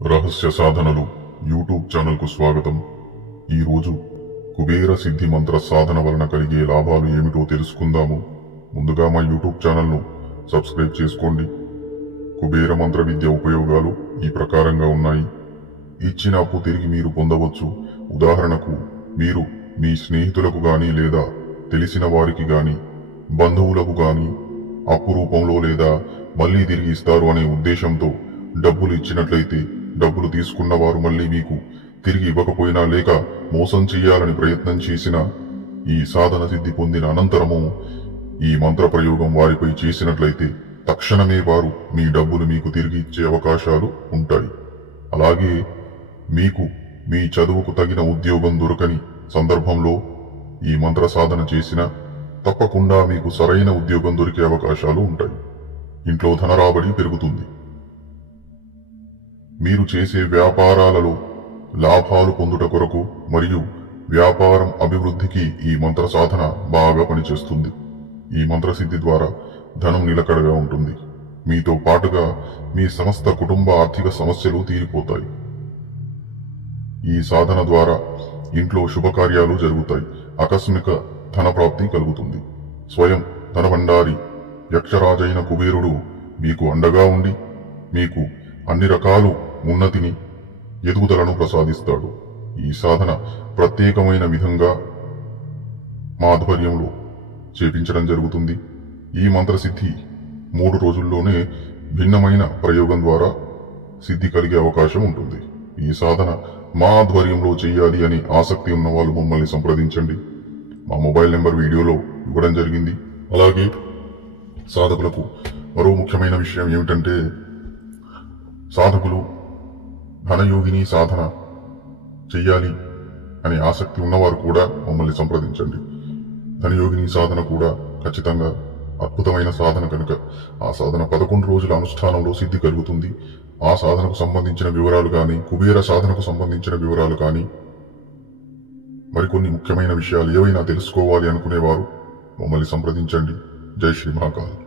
రహస్య సాధనలు యూట్యూబ్ ఛానల్కు స్వాగతం. ఈరోజు కుబేర సిద్ధి మంత్ర సాధన వలన కలిగే లాభాలు ఏమిటో తెలుసుకుందాము. ముందుగా మా యూట్యూబ్ ఛానల్ను సబ్స్క్రైబ్ చేసుకోండి. కుబేర మంత్ర విద్య ఉపయోగాలు ఈ ప్రకారంగా ఉన్నాయి. ఇచ్చిన అప్పు తిరిగి మీరు పొందవచ్చు. ఉదాహరణకు మీరు మీ స్నేహితులకు గాని లేదా తెలిసిన వారికి గాని బంధువులకు గాని అప్పు రూపంలో లేదా మళ్ళీ తిరిగి ఇస్తారు అనే ఉద్దేశంతో డబ్బులు ఇచ్చినట్లయితే డబ్బులు తీసుకున్న వారు మళ్ళీ మీకు తిరిగి ఇవ్వకపోయినా లేక మోసం చేయాలని ప్రయత్నం చేసిన ఈ సాధన సిద్ధి పొందిన అనంతరము ఈ మంత్ర ప్రయోగం వారిపై చేసినట్లయితే తక్షణమే వారు మీ డబ్బులు మీకు తిరిగి ఇచ్చే అవకాశాలు ఉంటాయి. అలాగే మీకు మీ చదువుకు తగిన ఉద్యోగం దొరకని సందర్భంలో ఈ మంత్ర సాధన చేసినా తప్పకుండా మీకు సరైన ఉద్యోగం దొరికే అవకాశాలు ఉంటాయి. ఇంట్లో ధనరాబడి పెరుగుతుంది. మీరు చేసే వ్యాపారాలలో లాభాలు పొందుట కొరకు మరియు వ్యాపారం అభివృద్ధికి ఈ మంత్ర సాధన బాగా పనిచేస్తుంది. ఈ మంత్రసిద్ధి ద్వారా ధనం నిలకడగా ఉంటుంది. మీతో పాటుగా మీ సమస్త కుటుంబ ఆర్థిక సమస్యలు తీరిపోతాయి. ఈ సాధన ద్వారా ఇంట్లో శుభకార్యాలు జరుగుతాయి. ఆకస్మిక ధన ప్రాప్తి కలుగుతుంది. స్వయం ధనభండారి యక్షరాజైన కుబేరుడు మీకు అండగా ఉండి మీకు అన్ని రకాలు ఉన్నతిని ఎదుగుదలను ప్రసాదిస్తాడు. ఈ సాధన ప్రత్యేకమైన విధంగా మా ఆధ్వర్యంలో చేపించడం జరుగుతుంది. ఈ మంత్రసిద్ధి మూడు రోజుల్లోనే భిన్నమైన ప్రయోగం ద్వారా సిద్ధి కలిగే అవకాశం ఉంటుంది. ఈ సాధన మా ఆధ్వర్యంలో చేయాలి అని ఆసక్తి ఉన్న వాళ్ళు మమ్మల్ని సంప్రదించండి. మా మొబైల్ నెంబర్ వీడియోలో ఇవ్వడం జరిగింది. అలాగే సాధకులకు మరో ముఖ్యమైన విషయం ఏమిటంటే సాధకులు ధనయోగిని సాధన చెయ్యాలి అనే ఆసక్తి ఉన్నవారు కూడా మమ్మల్ని సంప్రదించండి. ధనయోగిని సాధన కూడా ఖచ్చితంగా అద్భుతమైన సాధన కనుక. ఆ సాధన పదకొండు రోజుల అనుష్ఠానంలో సిద్ధి కలుగుతుంది. ఆ సాధనకు సంబంధించిన వివరాలు కానీ కుబేర సాధనకు సంబంధించిన వివరాలు కానీ మరికొన్ని ముఖ్యమైన విషయాలు ఏవైనా తెలుసుకోవాలి అనుకునేవారు మమ్మల్ని సంప్రదించండి. జై శ్రీ మహాకాల్